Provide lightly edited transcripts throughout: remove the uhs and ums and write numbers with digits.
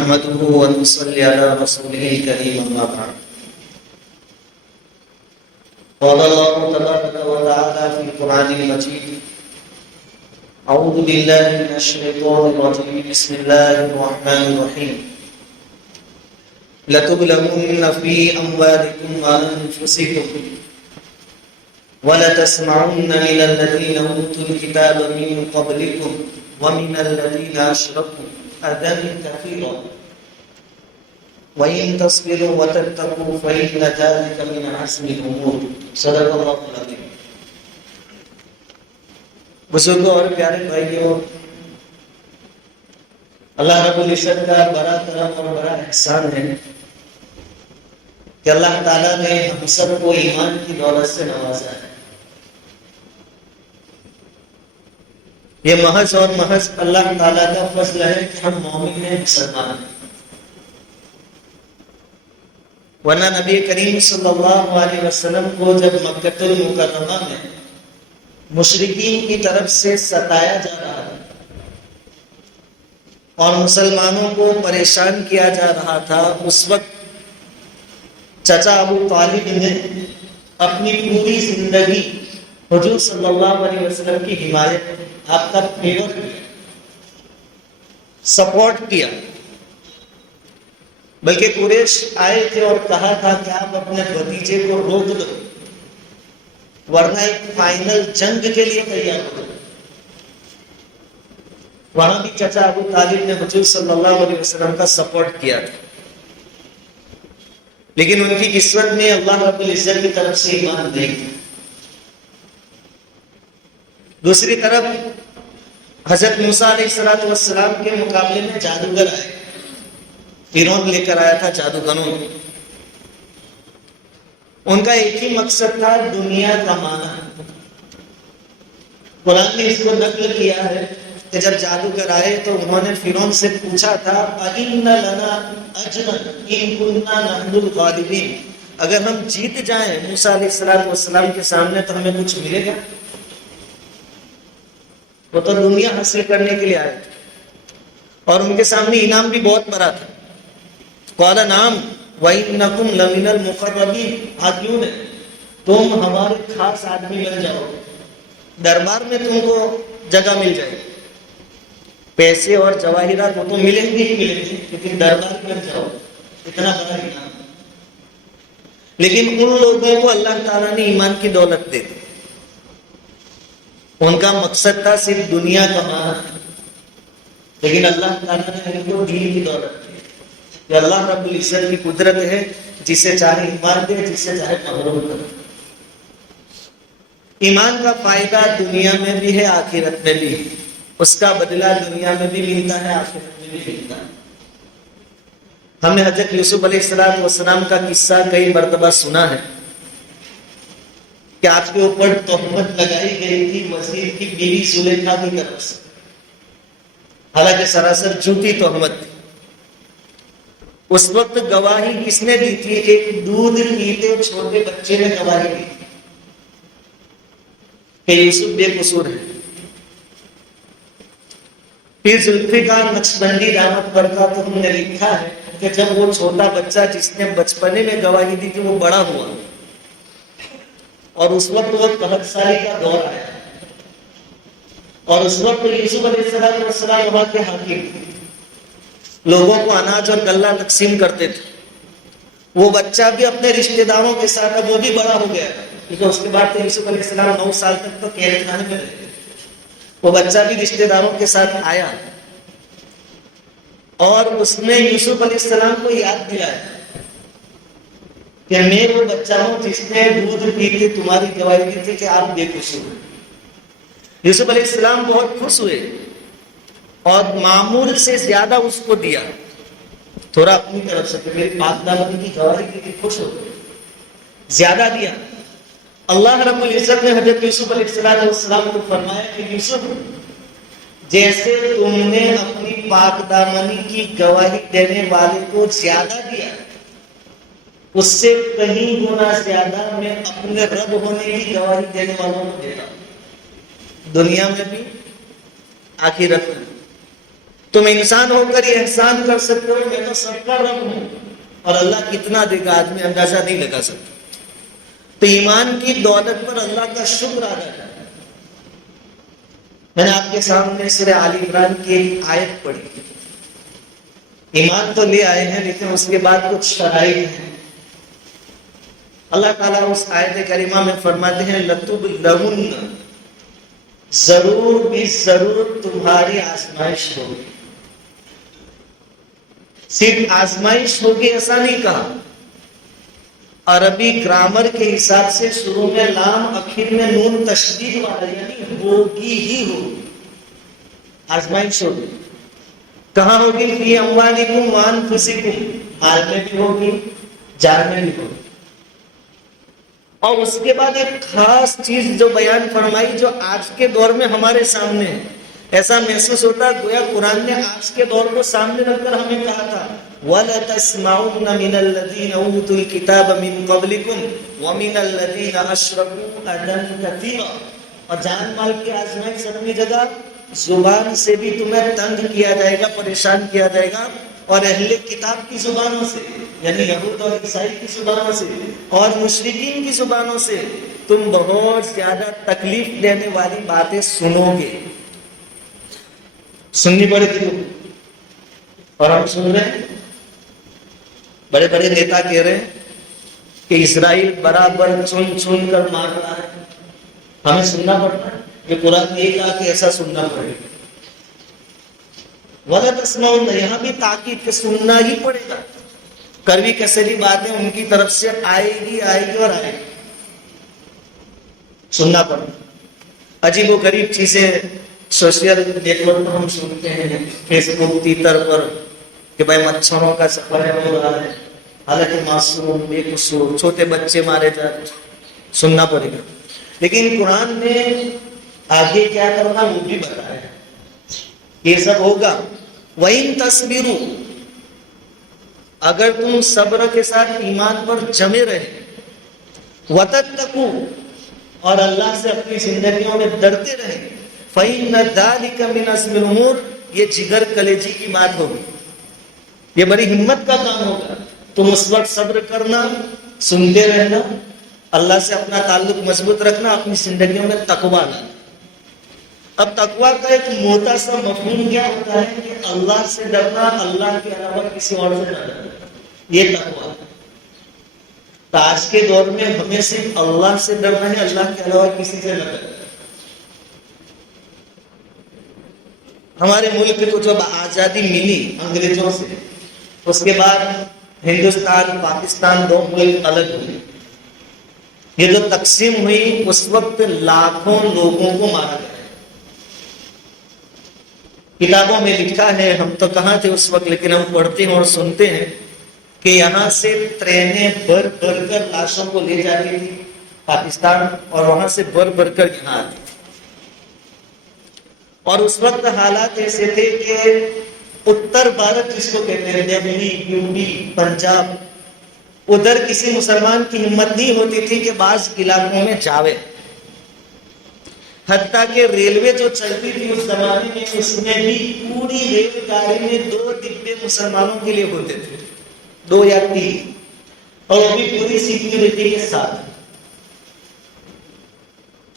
نحمده ونصلي على رسوله الكريم أما بعد. قال الله تبارك وتعالى في القرآن المجيد: أعوذ بالله من الشيطان الرجيم بسم الله الرحمن الرحيم. لتبلغن في أموالكم وأنفسكم ولتسمعن من الذين أوتوا الكتاب من قبلكم ومن الذين أشركوا أذى كثيرا وإن تصبروا وتتقوا فإن ذلك من عزم الأمور. صدق الله العظيم. بزرگوں اور پیارے بھائیوں، اللہ رب العزت کا بڑا کرم اور بڑا احسان ہے کہ اللہ تعالیٰ نے ہم سب کو ایمان کی دولت سے نوازا ہے. یہ محض اور محض اللہ تعالیٰ کا فضل ہے کہ ہم مومن ہیں، مسلمان ہیں. ورنہ نبی کریم صلی اللہ علیہ وسلم کو جب مکہ المکرمہ میں مشرکین کی طرف سے ستایا جا رہا تھا اور مسلمانوں کو پریشان کیا جا رہا تھا، اس وقت چچا ابو طالب نے اپنی پوری زندگی حضور صلی اللہ علیہ وسلم کی حمایت، آپ کا فیور کیا، سپورٹ کیا. بلکہ قریش آئے تھے اور کہا تھا کہ آپ اپنے بھتیجے کو روک دو ورنہ ایک فائنل جنگ کے لیے تیار ہو. وہاں بھی چچا ابو طالب نے حضور صلی اللہ علیہ وسلم کا سپورٹ کیا تھا، لیکن ان کی قسمت میں اللہ رب العزت کی طرف سے ایمان نہیں تھا. دوسری طرف حضرت موسیٰ علیہ السلام کے مقابلے میں جادوگر آئے. فرعون لے کر آیا تھا جادوگروں. ان کا ایک ہی مقصد تھا، دنیا کمانا. قرآن نے اس کو نقل کیا ہے کہ جب جادوگر آئے تو انہوں نے فرعون سے پوچھا تھا: أَإِنَّ لَنَا أَجْرًا إِن كُنَّا نَحْنُ الْغَالِبِينَ، اگر ہم جیت جائیں موسیٰ علیہ السلام کے سامنے تو ہمیں کچھ ملے گا؟ وہ تو دنیا حاصل کرنے کے لیے آئے تھے اور ان کے سامنے انعام بھی بہت بڑا تھا. قال نعم وَإِنَّكُمْ لَمِنَ الْمُقَرَّبِينَ، عادیون ہے، تم ہمارے خاص آدمی بن جاؤ، دربار میں تم کو جگہ مل جائے گی. پیسے اور جواہرات وہ تو ملیں گے ہی ملیں گے، لیکن دربار بن جاؤ، اتنا بڑا انعام. لیکن ان لوگوں کو اللہ تعالیٰ نے ایمان کی دولت دے دی. ان کا مقصد تھا صرف دنیا کمانا، لیکن اللہ تعالیٰ نے ان کو دین کی دولت دی. کہ اللہ رب العزت کی قدرت ہے، جسے چاہے ایمان دے، جسے چاہے محروم کرے. ایمان کا فائدہ دنیا میں بھی ہے، آخرت میں بھی ہے. اس کا بدلہ دنیا میں بھی ملتا ہے، آخرت میں بھی ملتا ہے. ہم نے حضرت یوسف علیہ السلام کا قصہ کئی مرتبہ سنا ہے کہ آپ کے اوپر تہمت لگائی گئی تھی وزیر کی بیوی زلیخا کی طرف سے، حالانکہ سراسر جھوٹی تہمت تھی. اس وقت گواہی کس نے دی تھی؟ ایک دودھ پیتے چھوٹے بچے نے گواہی دی تھی کہ یوسف بے قصور ہے. پھر ذوالفقار نقشبندی رحمت برکاتہ نے لکھا ہے کہ جب وہ چھوٹا بچہ جس نے بچپنے میں گواہی دی تھی وہ بڑا ہوا اور اس وقت وہ 61 سال کا دور آیا، اور اس وقت یوسف علیہ السلام وہاں کے حاکم تھے، لوگوں کو اناج اور غلہ تقسیم کرتے تھے. وہ بچہ بھی اپنے رشتہ داروں کے ساتھ، اب وہ بھی بڑا ہو گیا، کیونکہ اس کے بعد تو یوسف علیہ السلام 9 سال تک تو قید خانے میں رہے. وہ بچہ بھی رشتہ داروں کے ساتھ آیا اور اس نے یوسف علیہ السلام کو یاد دلایا کہ میں وہ بچہ ہوں جس نے دودھ پی کے تمہاری گواہی دی تھی کہ آپ بے قصور ہیں. یوسف علیہ السلام بہت خوش ہوئے اور معمول سے زیادہ اس کو دیا، تھوڑا اپنی طرف سے کہ میری پاک دامنی کی گواہی دی تھی، خوش ہو گئے، زیادہ دیا. اللہ رب العزت نے حضرت یوسف علیہ السلام کو فرمایا کہ یوسف، جیسے تم نے اپنی پاک دامنی کی گواہی دینے والے کو زیادہ دیا، اس سے کہیں گنا زیادہ میں اپنے رب ہونے کی گواہی دینے والوں کو دیتا ہوں، دنیا میں بھی آخرت میں. تم انسان ہو کر یہ احسان کر سکتے ہو، میں تو سب کا رب ہوں، اور اللہ کتنا دے گا آدمی اندازہ نہیں لگا سکتا۔ تو ایمان کی دولت پر اللہ کا شکر ادا کرنا۔ میں نے آپ کے سامنے سورہ آل عمران کی ایک آیت پڑھی۔ ایمان تو لے آئے ہیں لیکن اس کے بعد کچھ شرائط ہیں۔ اللہ تعالیٰ اس آیت کریمہ میں فرماتے ہیں لَتُبْلَوُنَّ، ضرور بھی ضرور تمہاری آزمائش ہوگی۔ صرف آزمائش ہوگی ایسا نہیں کہا، عربی گرامر کے حساب سے شروع میں لام اخیر میں نون تشدید والا، یعنی ہوگی ہی ہوگی، آزمائش ہوگی۔ کہاں ہوگی؟ فی اموالکم وانفسکم، مال میں بھی ہوگی، جان میں بھی ہوگی۔ اور اس کے بعد ایک خاص چیز جو بیان فرمائی، جو آج کے دور میں ہمارے سامنے ہے۔ ایسا محسوس ہوتا ہے گویا قرآن نے آج کے دور کو سامنے رکھ کر ہمیں کہا تھا وَلَتَسْمَعُنَّ مِنَ الَّذِينَ أُوتُوا الْكِتَابَ مِن قَبْلِكُمْ وَمِنَ الَّذِينَ أَشْرَكُوا أَذًى كَثِيرًا۔ اور جان مال کی آزمائش اپنی جگہ، زبان سے بھی تمہیں تنگ کیا جائے گا، پریشان کیا جائے گا، اور اہل کتاب کی زبانوں سے، یعنی یہود اور عیسائی کی زبانوں سے اور مشرکین کی زبانوں سے تم بہت زیادہ تکلیف دینے والی باتیں سنو گے۔ سننی پڑے گی اور ہم سن رہے ہیں۔ بڑے بڑے نیتا کہہ رہے ہیں کہ اسرائیل برابر چن چن کر مار رہا ہے، ہمیں سننا پڑتا ہے کہ قرآن یہ کہا کہ ایسا سننا پڑے گا۔ وَلَا تَسْمَعُنَّ، یہاں بھی تاکید کہ سننا ہی پڑے گا۔ کڑوی کسری باتیں ان کی طرف سے آئے گی اور آئے گی، سننا پڑے گا۔ عجیب و غریب چیزیں سوشل نیٹ ورک پر ہم سنتے ہیں، فیس بک ٹویٹر پر، کہ بھائی مچھروں کا سفر ہو رہا ہے، حالانکہ معصوم بے قصور چھوٹے بچے مارے جا رہے، سننا پڑے گا۔ لیکن قرآن نے آگے کیا کرنا وہ بھی بتایا، یہ سب ہوگا۔ وَإِن تَصْبِرُوا، اگر تم صبر کے ساتھ ایمان پر جمے رہے، وَتَتَّقُوا، اور اللہ سے اپنی زندگیوں میں ڈرتے رہے، فَإِنَّ ذَلِكَ مِنْ عَزْمِ الْأُمُورِ، یہ جگر کلیجی کی بات ہوگی، یہ بڑی ہمت کا کام ہوگا۔ تم اس وقت صبر کرنا، سنتے رہنا، اللہ سے اپنا تعلق مضبوط رکھنا، اپنی زندگیوں میں تقویٰ لانا۔ اب تقویٰ کا ایک موٹا سا مفہوم کیا ہوتا ہے کہ اللہ سے ڈرنا، اللہ کے علاوہ کسی اور سے نہ ڈرنا، یہ تقویٰ۔ تو آج کے دور میں ہمیں صرف اللہ سے ڈرنا ہے، اللہ کے علاوہ کسی سے نہ ڈرنا۔ ہمارے ملک کو جب آزادی ملی انگریزوں سے، اس کے بعد ہندوستان پاکستان دو ملک الگ ہوئے۔ یہ جو تقسیم ہوئی اس وقت لاکھوں لوگوں کو مارا گیا۔ کتابوں میں لکھا ہے، ہم تو کہاں تھے اس وقت، لیکن ہم پڑھتے ہیں اور سنتے ہیں کہ یہاں سے ٹرینیں بھر بھر کر لاشوں کو لے جاتی تھی پاکستان، اور وہاں سے بھر بھر کر یہاں آتی تھی۔ اور اس وقت حالات ایسے تھے کہ اتر بھارت جس کو کہتے ہیں، دہلی، یو پی، پنجاب، ادھر کسی مسلمان کی ہمت نہیں ہوتی تھی کہ بعض علاقوں میں جاوے۔ حتیٰ کہ ریلوے جو چلتی تھی اس زمانے میں، اس میں بھی پوری ریل گاڑی میں 2 ڈبے مسلمانوں کے لیے ہوتے تھے، 2 یا 3، اور وہ بھی پوری سیکیورٹی کے ساتھ۔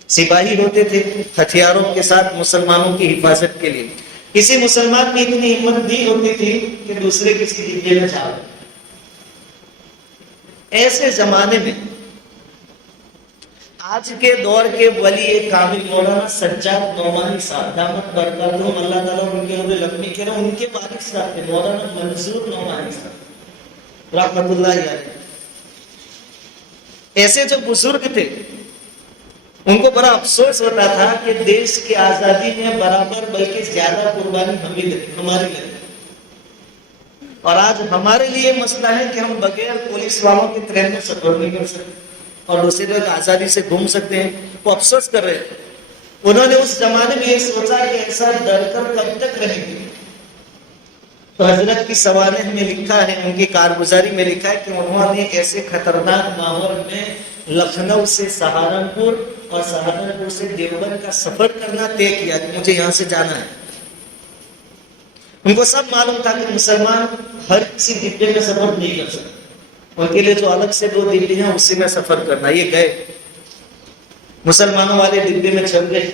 سپاہی ہوتے تھے ہتھیاروں کے ساتھ مسلمانوں کی حفاظت کے لیے۔ کسی مسلمان کی اتنی ہمت نہیں ہوتی تھی کہ دوسرے کسی ڈبے میں جاوے۔ ایسے زمانے میں آج کے دور کے ولی کامل مولانا سجاد نعمانی صاحب دامت برکاتہم، اللہ تعالیٰ ان کے عمر لمبی کرے، ان کے والد صاحب تھے مولانا منظور نعمانی صاحب رحمت اللہ علیہ۔ ایسے جو بزرگ تھے ان کو بڑا افسوس ہوتا تھا کہ دیش کی آزادی میں برابر بلکہ زیادہ قربانی ہماری لگی، اور آج ہمارے لیے مسئلہ ہے کہ ہم بغیر پولیس والوں کی ٹرین میں سفر نہیں کر سکتے اور دوسرے لوگ آزادی سے گھوم سکتے ہیں۔ وہ افسوس کر رہے تھے۔ انہوں نے اس زمانے میں یہ سوچا کہ ایسا ڈر کر کب تک رہیں گے۔ تو حضرت کی سوانح میں لکھا ہے، ان کی کارگزاری میں لکھا ہے کہ انہوں نے ایسے خطرناک ماحول میں لکھنؤ سے سہارنپور اور سہارنپور سے دیوبند کا سفر کرنا طے کیا کہ مجھے یہاں سے جانا ہے۔ ان کو سب معلوم تھا کہ مسلمان ہر کسی ڈبے میں سفر نہیں کر سکتے، ان کے لیے جو الگ سے 2 ڈبے ہیں اسی میں سفر کرنا. یہ گئے مسلمانوں والے ڈبے میں چل گئے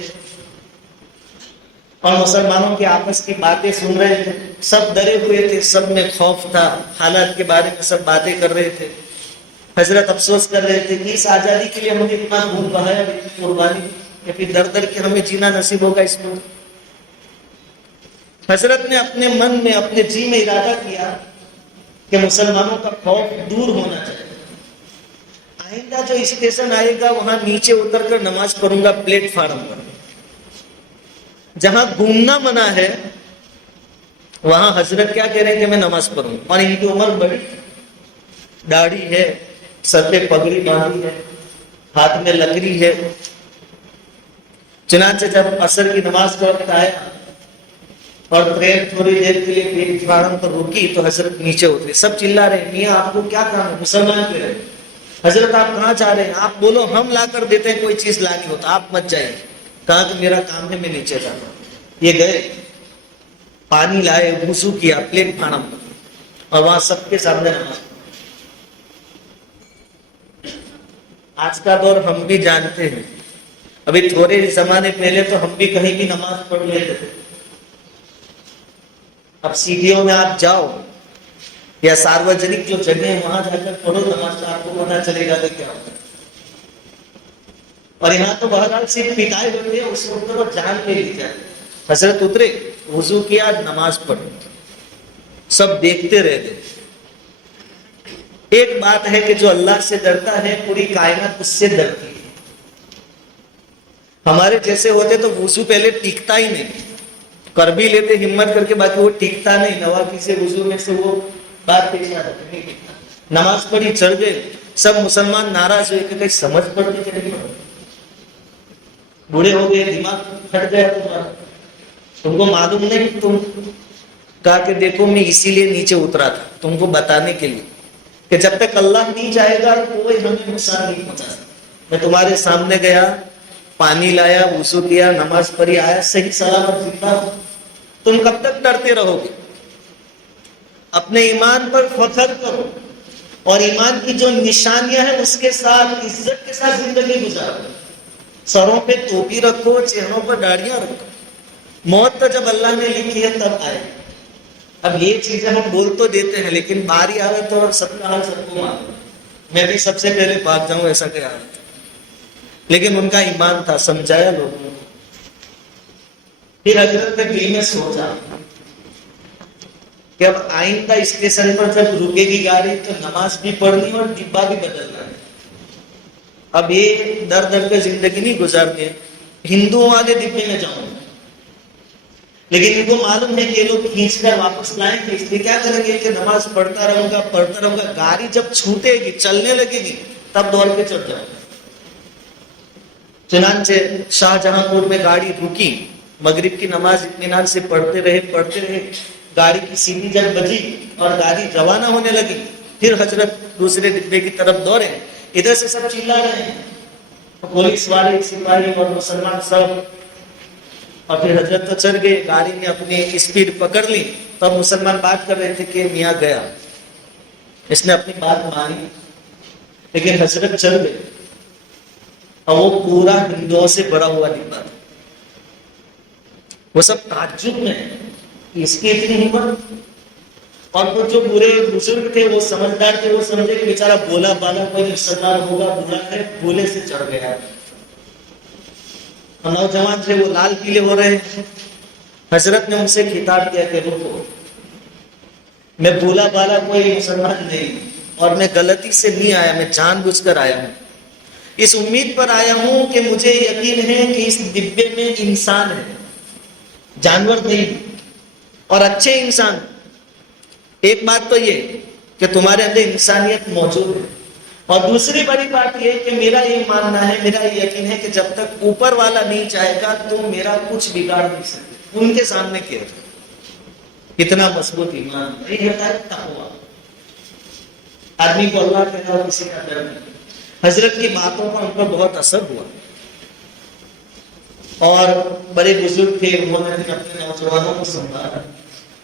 اور مسلمانوں کے آپس کی باتیں سن رہے تھے. سب ڈرے ہوئے تھے، سب میں خوف تھا، حالات کے بارے میں سب باتیں کر رہے تھے. حضرت افسوس کر رہے تھے کہ اس آزادی کے لیے ہم نے اتنا خون بہایا، اتنی قربانی، کہ پھر در در کے ہمیں جینا نصیب ہوگا اس میں. حضرت نے اپنے من میں، اپنے جی میں ارادہ کیا کہ مسلمانوں کا خوف دور ہونا چاہیے. آئندہ جو اسٹیشن آئے گا وہاں نیچے اتر کر نماز پڑھوں گا پلیٹ فارم پر. جہاں گھومنا منع ہے وہاں حضرت کیا کہہ رہے ہیں کہ میں نماز پڑھوں. اور ان کی عمر بڑی، داڑھی ہے، سر پہ پگڑی باندھی ہے، ہاتھ میں لکڑی ہے. چنانچہ جب عصر کی نماز کا وقت آیا اور ٹرین تھوڑی دیر کے لیے پلیٹ فارم پر رکی تو حضرت نیچے اترے. سب چلا رہے ہیں میاں آپ کو کیا کام ہے؟ مسلمان کہہ رہے ہیں حضرت آپ کہاں جا رہے ہیں؟ آپ بولو ہم لا کر دیتے ہیں، کوئی چیز لانی ہوتا آپ مت جائیں. کہا کہ میرا کام ہے میں نیچے جاتا ہوں. یہ گئے، پانی لائے، وضو کیا پلیٹ فارم پر اور وہاں سب کے سامنے نماز. آج کا دور ہم بھی جانتے ہیں، ابھی تھوڑے زمانے پہلے تو ہم بھی کہیں بھی نماز پڑھ لیتے تھے. اب سیڑھیوں میں آپ جاؤ یا ساروجنک جو جگہ ہے وہاں جا کر پڑھو نماز، آپ کو پتا چلے گا کہ کیا ہوتا ہے. اور یہاں تو بہرحال صرف پٹائی ہوتی ہے، اس وقت وہ جان لے لی جائے. حضرت اترے، وضو کیا، نماز پڑھی، سب دیکھتے رہتے. ایک بات ہے کہ جو اللہ سے ڈرتا ہے پوری کائنات اس سے ڈرتی ہے. ہمارے جیسے ہوتے تو وضو پہلے ٹکتا ہی نہیں، کر بھی لیتے ہمت کر کے، باقی وہ ٹکتا نہیں. نوافل سے وضو میں سے وہ بات پیش آ جاتی نہیں ٹکتا. نماز پڑھی، چڑھ گئے. سب مسلمان ناراض ہوئے کہ کہیں سمجھ پڑتی کہ نہیں پڑتی. بوڑھے ہو گئے، دماغ پھٹ گیا تمہارا، تم کو معلوم نہیں کہ تم. کہا کہ دیکھو میں اسی لیے نیچے اترا تھا تم کو بتانے کے لیے کہ جب تک اللہ نہیں چاہے گا کوئی ہمیں نقصان نہیں پہنچا سکتا. میں تمہارے سامنے گیا، پانی لایا، وضو کیا، نماز پڑھی، آیا صحیح سلامت زندہ. تم کب تک ڈرتے رہو گے؟ اپنے ایمان پر فخر کرو اور ایمان کی جو نشانیاں ہیں اس کے ساتھ عزت کے ساتھ زندگی گزارو. سروں پہ ٹوپی رکھو، چہروں پر داڑیاں رکھو. موت تو جب اللہ نے لکھی ہے تب آئے. اب یہ چیزیں ہم بول تو دیتے ہیں لیکن باری آ رہا تو سب کا حال سب کو معلوم. میں بھی سب سے پہلے بھاگ جاؤں ایسا کیا حال تھا، لیکن ان کا ایمان تھا، سمجھایا لوگوں کو. پھر حضرت نے دل میں سوچا کہ اب آئندہ اسٹیشن پر جب رکے گی گاڑی تو نماز بھی پڑھنی اور ڈبہ بھی بدلنا ہے. اب یہ در در کے زندگی نہیں گزارتے، ہندوؤں والے ڈبے میں جاؤں گا. لیکن ان کو معلوم ہے کہ یہ لوگ کھینچ کر واپس لائیں گے، اس لیے کیا کریں گے کہ نماز پڑھتا رہوں گا. گاڑی جب چھوٹے گی، چلنے لگے گی تب دوڑ کے چڑھ جاؤں گا. چنانچہ شاہجہاں پور میں گاڑی رکی، مغرب کی نماز اطمینان سے پڑھتے رہے. گاڑی کی سیڑھی جب بجی اور گاڑی روانہ ہونے لگی پھر حضرت دوسرے ڈبے کی طرف دوڑے. ادھر سے سب چلا رہے ہیں، پولیس والے، سپاہی اور مسلمان سب. اور پھر حضرت تو چڑھ گئے، گاڑی نے اپنی اسپیڈ پکڑ لی. تب مسلمان بات کر رہے تھے کہ میاں گیا، اس نے اپنی بات مانی. لیکن حضرت چڑھ گئے اور وہ پورا ہندوؤں سے بڑا ہوا ڈبہ تھا. وہ سب تعجب میں کہ اس کی اتنی ہمت. اور وہ جو برے بزرگ تھے، وہ سمجھدار تھے، وہ سمجھے کہ بیچارہ بولا بالا کوئی سردار ہوگا، بولا ہے، بولے سے چڑھ گیا. اور نوجوان تھے وہ لال پیلے ہو رہے ہیں. حضرت نے ان سے خطاب کیا کہ رکو، میں بولا بالا کوئی مسلمان نہیں اور میں غلطی سے نہیں آیا، میں جان بوجھ کر آیا ہوں. اس امید پر آیا ہوں کہ مجھے یقین ہے کہ اس ڈبے میں انسان ہے، جانور نہیں، اور اچھے انسان. ایک بات تو یہ کہ تمہارے اندر انسانیت موجود ہے، اور دوسری بڑی بات یہ کہ میرا یہ ماننا ہے، میرا یہ یقین ہے کہ جب تک اوپر والا نہیں چاہے گا تو میرا کچھ بگاڑ نہیں سکتے. ان کے سامنے کیا کتنا مضبوط ایمان نہیں ہوتا ہے. تقویٰ، آدمی کو اللہ کے علاوہ کسی کا ڈر نہیں. حضرت کی باتوں پر ان پر بہت اثر ہوا اور بڑے بزرگ تھے، انہوں نے اپنے نوجوانوں کو سنبھالا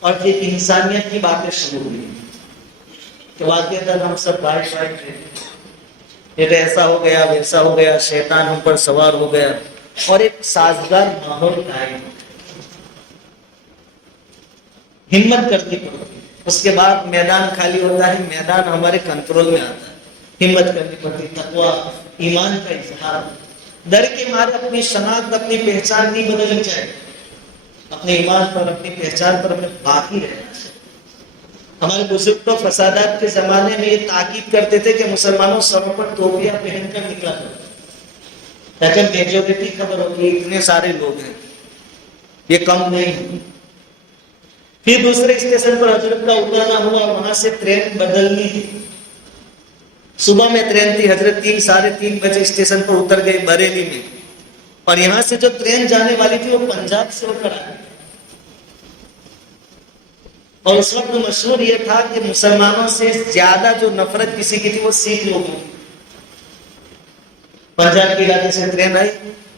اور پھر انسانیت کی باتیں شروع ہوئی کہ واقعہ ہم سب بھائی بھائی تھے، یہ ایسا ہو گیا ویسا ہو گیا، شیطان ہم پر سوار ہو گیا، اور ایک سازگار ماحول قائم، ہمت کرنی پڑتی، اس کے بعد میدان خالی ہوتا ہے، میدان ہمارے کنٹرول میں آتا ہے، ہمت کرنی پڑتی، تقویٰ ایمان کا اظہار، ڈر کے مارے اپنی شناخت اپنی پہچان نہیں بدلنی چاہیے، اپنے ایمان پر اپنی پہچان پر ہمیں باقی رہنا چاہیے۔ ہمارے بزرگ تو فسادات کے زمانے میں یہ تاکید کرتے تھے کہ مسلمانوں سر پر ٹوپیاں پہن کر نکلا کرتے، لیکن میجورٹی خبر ہوتی ہے اتنے سارے لوگ ہیں، یہ کم نہیں۔ پھر دوسرے اسٹیشن پر حضرت کا اترنا ہوا، وہاں سے ٹرین بدلنی تھی، صبح میں ٹرین تھی، حضرت 3:30 بجے اسٹیشن پر اتر گئے بریلی میں، اور یہاں سے جو ٹرین جانے والی تھی وہ پنجاب سے ہو کر آئی، اور اس وقت مشہور یہ تھا کہ مسلمانوں سے زیادہ جو نفرت کسی کی تھی وہ سکھ لوگوں کی۔ پنجاب کے علاقے سے ٹرین آئی،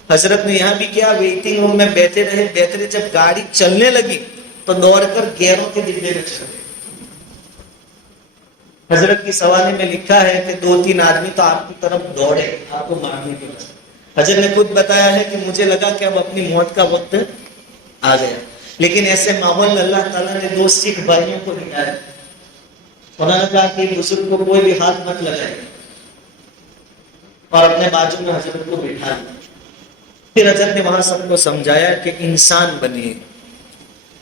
حضرت نے یہاں بھی کیا، ویٹنگ روم میں بیٹھے رہے، جب گاڑی چلنے لگی تو دوڑ کر گیروں کے ڈبے میں چڑھ گئے۔ حضرت کی سوانح میں لکھا ہے کہ 2-3 آدمی تو آپ کی طرف دوڑے آپ کو مارنے کے لیے۔ حضرت نے خود بتایا ہے کہ مجھے لگا کہ اب اپنی موت کا وقت آ گیا، لیکن ایسے ماحول میں اللہ تعالیٰ نے 2 سکھ بھائیوں کو ہٹایا، انہوں نے کہا کہ بزرگ کو کوئی بھی ہاتھ مت لگائے، اور اپنے بازو میں حضرت کو بٹھا دیا۔ پھر حضرت نے وہاں سب کو سمجھایا کہ انسان بنیے،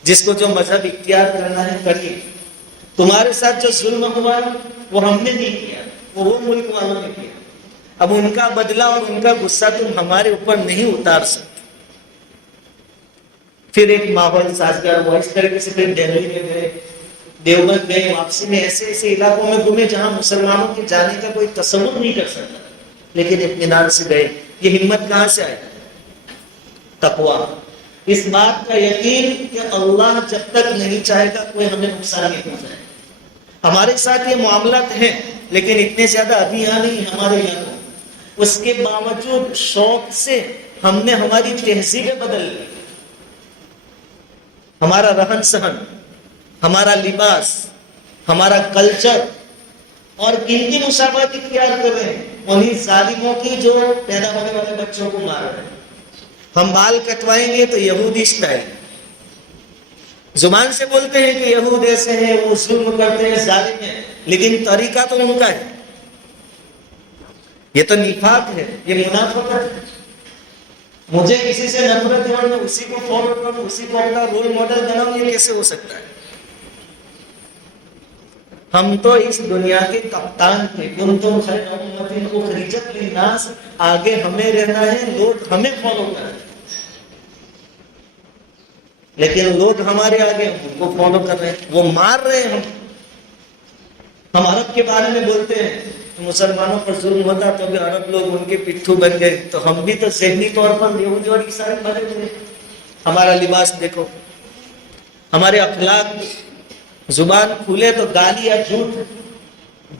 جس کو جو مذہب اختیار کرنا ہے کریے، تمہارے ساتھ جو ظلم ہوا وہ ہم نے نہیں کیا، وہ ملک والوں نے کیا، اب ان کا بدلہ اور ان کا غصہ تم ہمارے اوپر نہیں اتار سکتے۔ پھر ایک ماحول سازگار ہوا، اس طریقے سے پھر دہلی میں گئے، دیوبند گئے، واپسی میں ایسے ایسے علاقوں میں گھومے جہاں مسلمانوں کے جانے کا کوئی تصور نہیں کر سکتا، لیکن اطمینان سے گئے۔ یہ ہمت کہاں سے آئی؟ تقویٰ، اس بات کا یقین کہ اللہ جب تک نہیں چاہے گا کوئی ہمیں نقصان نہیں پہنچائے۔ ہمارے ساتھ یہ معاملات ہیں لیکن اتنے زیادہ ابھی یہاں نہیں ہمارے یہاں، اس کے باوجود شوق سے ہم نے ہماری تہذیبیں بدل لی، ہمارا رہن سہن، ہمارا لباس، ہمارا کلچر، اور کن کی مشابہت اختیار کر رہے ہیں؟ انہیں ظالموں کی جو پیدا ہونے والے بچوں کو مار رہے ہیں۔ ہم بال کٹوائیں گے تو یہودی اسٹائل، زبان سے بولتے ہیں کہ یہود ایسے ہیں، وہ ظلم کرتے ہیں، ظالم ہیں، لیکن طریقہ تو ان کا ہے۔ یہ تو نفاق ہے، یہ منافقت ہے۔ مجھے کسی سے نفرت ہے اور میں اسی کو فالو کروں، اسی کو اپنا رول ماڈل بناؤں، یہ کیسے ہو سکتا ہے؟ ہم تو اس دنیا کے کپتان تھے، کنتم خیر امۃ اخرجت للناس، آگے ہمیں رہنا ہے، لوگ ہمیں فالو کریں، لیکن لوگ ہمارے آگے ان کو فالو کر رہے ہیں، وہ مار رہے ہیں۔ ہم عرب کے بارے میں بولتے ہیں کہ مسلمانوں پر ظلم ہوتا تو بھی عرب لوگ ان کے پٹھو بن گئے، تو ہم بھی تو ذہنی طور پر یہودی اور عیسائی بنے ہوئے۔ ہمارا لباس دیکھو، ہمارے اخلاق، زبان کھولے تو گالی یا جھوٹ،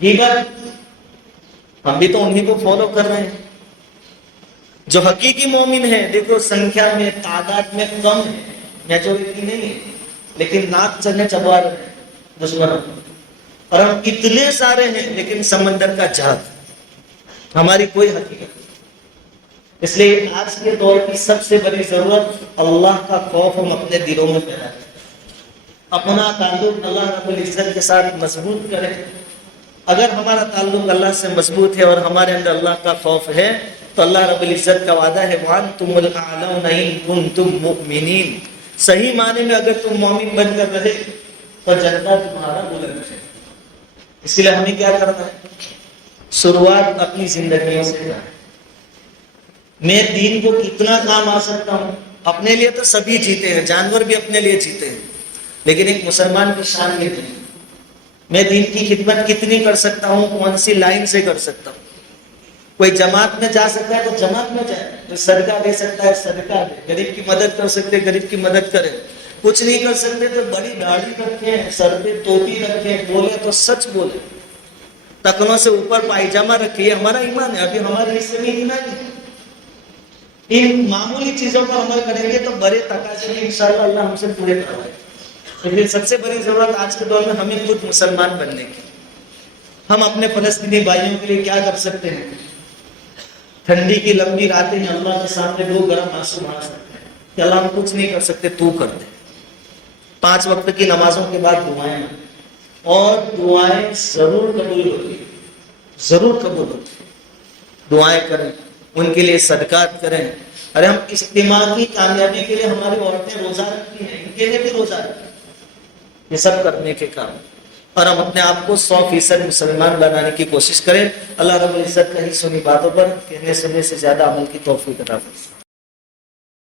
غیبت، ہم بھی تو انہیں کو فالو کر رہے ہیں۔ جو حقیقی مومن ہے دیکھو سنکھیا میں تعداد میں کم ہے، میجورٹی نہیں ہے، لیکن ناک چنے چبا رہے ہیں دشمنوں، اور ہم اتنے سارے ہیں لیکن سمندر کا جہاد، ہماری کوئی حقیقت نہیں۔ اس لیے آج کے دور کی سب سے بڑی ضرورت اللہ کا خوف ہم اپنے دلوں میں پیدا کریں، اپنا تعلق اللہ رب العزت کے ساتھ مضبوط کریں۔ اگر ہمارا تعلق اللہ سے مضبوط ہے اور ہمارے اندر اللہ کا خوف ہے تو اللہ رب العزت کا وعدہ ہے وَأَنْتُمُ الْأَعْلَوْنَ إِن كُنتُم مُؤْمِنِينَ، صحیح معنی میں اگر تم مومن بن کر رہے تو جنت تمہارا بلند ہے۔ اس لیے ہمیں کیا کرنا ہے؟ شروعات اپنی زندگیوں سے کریں۔ میں دین کو کتنا کام آ سکتا ہوں؟ اپنے لیے تو سبھی جیتے ہیں، جانور بھی اپنے لیے جیتے ہیں، لیکن ایک مسلمان کی شان یہ ہے، میں دین کی خدمت کتنی کر سکتا ہوں، کون سی لائن سے کر سکتا ہوں۔ کوئی جماعت میں جا سکتا ہے تو جماعت میں جائے، کوئی صدقہ دے سکتا ہے صدقہ دے، غریب کی مدد کر سکتے غریب کی مدد کرے، کچھ نہیں کر سکتے تو بڑی داڑھی رکھیں، سر پہ ٹوپی رکھیں، بولے تو سچ بولے، ٹکنوں سے اوپر پائجامہ رکھے، یہ ہمارا ایمان ہے۔ ابھی ہمارے حصے میں ایمان ہے، ان معمولی چیزوں پر عمل کریں گے تو بڑے تقاضے میں انشاءاللہ اللہ ہم سے پورے کروائے۔ لیکن سب سے بڑی ضرورت آج کے دور میں ہمیں خود مسلمان بننے کی. ہم اپنے فلسطینی بھائیوں کے لیے کیا کر سکتے ہیں؟ ٹھنڈی کی لمبی راتیں ہیں، اللہ کے سامنے دو گرم آنسو مار سکتے ہیں کہ اللہ ہم کچھ نہیں کر سکتے، تو کر دے. 5 وقت کی نمازوں کے بعد دعائیں، اور دعائیں ضرور قبول ہوتی ہیں، ضرور قبول ہوتی ہیں. دعائیں کریں، ان کے لیے صدقات کریں. ارے ہم اجتماع کی کامیابی کے لیے ہماری عورتیں روزہ رکھتی ہیں، ان کے لیے بھی روزہ رکھتی ہیں. یہ سب کرنے کے کام، اور ہم اپنے آپ کو 100% مسلمان بنانے کی کوشش کریں. اللہ رب العزت کہیں سنی باتوں پر کہنے سننے سے زیادہ عمل کی توفیق عطا فرمائے.